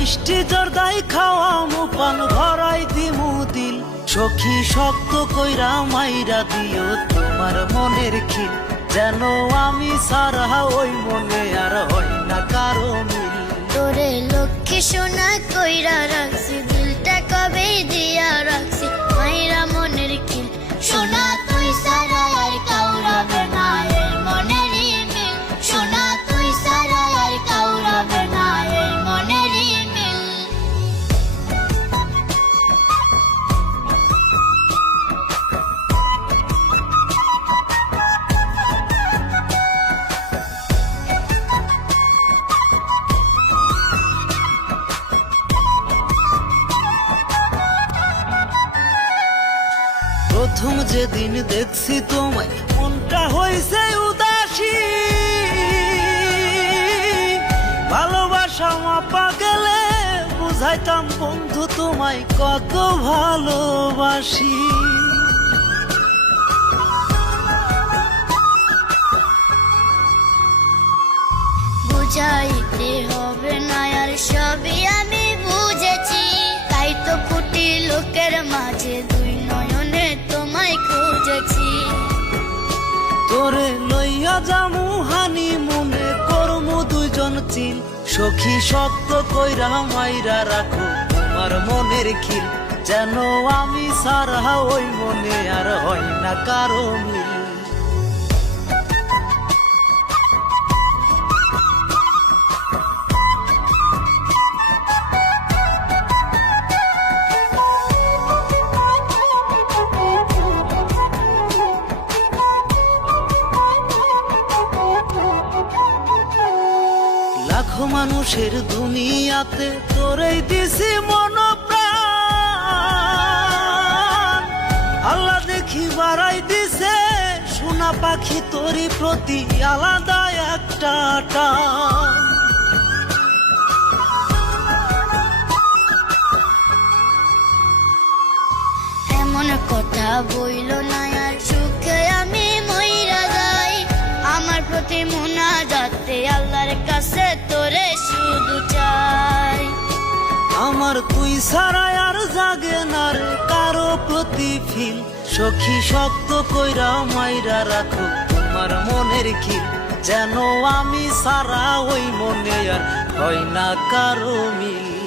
মিষ্টি জর্দাই খাওয়া মুপান ভরাই দিমু দিল সখী শক্ত কইরা মাইরা দিও তোমার মনের খিল যেন আমি সারা ওই মনে আর হয় না কারো মিল। তোরে লক্ষ্মী সোনা কইরা রাখছি দিলটা কবে দিয়া রাখছি মাইরা মনের খিল সোনা তুই সারা আর কাউরাবে না এই মনেরই মিল সোনা তুই সারা আর কাউরাবে না এই মনেরই মিল। প্রথম যেদিন দেখছি তোমায় মনটা হইছে উদাসী ভালোবাসা মাপা গেলে বুঝাইতাম বন্ধু তোমায় কত ভালোবাসি। বুঝাইতে হবে না আর সবই আমি বুঝেছি তাই তো কোটি লোকের মাঝে দুই নয়নে তোমায় খুঁজেছি। তোরে লইয়া যামু হানি মনে করমু দুইজন চিল সখী শক্ত কইরা মাইরা রাখো তোমার মনের খিল যেন আমি সারা ওই মনে আর হয় না কারো মিল। লাখো মানুষের দুনিয়াতে তোরেই দিছি মন প্রাণ আল্লাহ দেখি বাড়াই দিছে সোনা পাখি তোরই প্রতি আলাদা একটা টান। এমন কথা বইল না আর সুখে আমি মইরা যাই আমার প্রতি মুনাজাতে আল্লাহর কাছে তোরে শুধু চাই। আমার তুই ছাড়া আর জাগে না রে কারো প্রতি ফিল সখী শক্ত কইরা মাইরা রাখো তোমার মনের খিল যেন আমি সারা ওই মনে আর হয় না কারো মিল।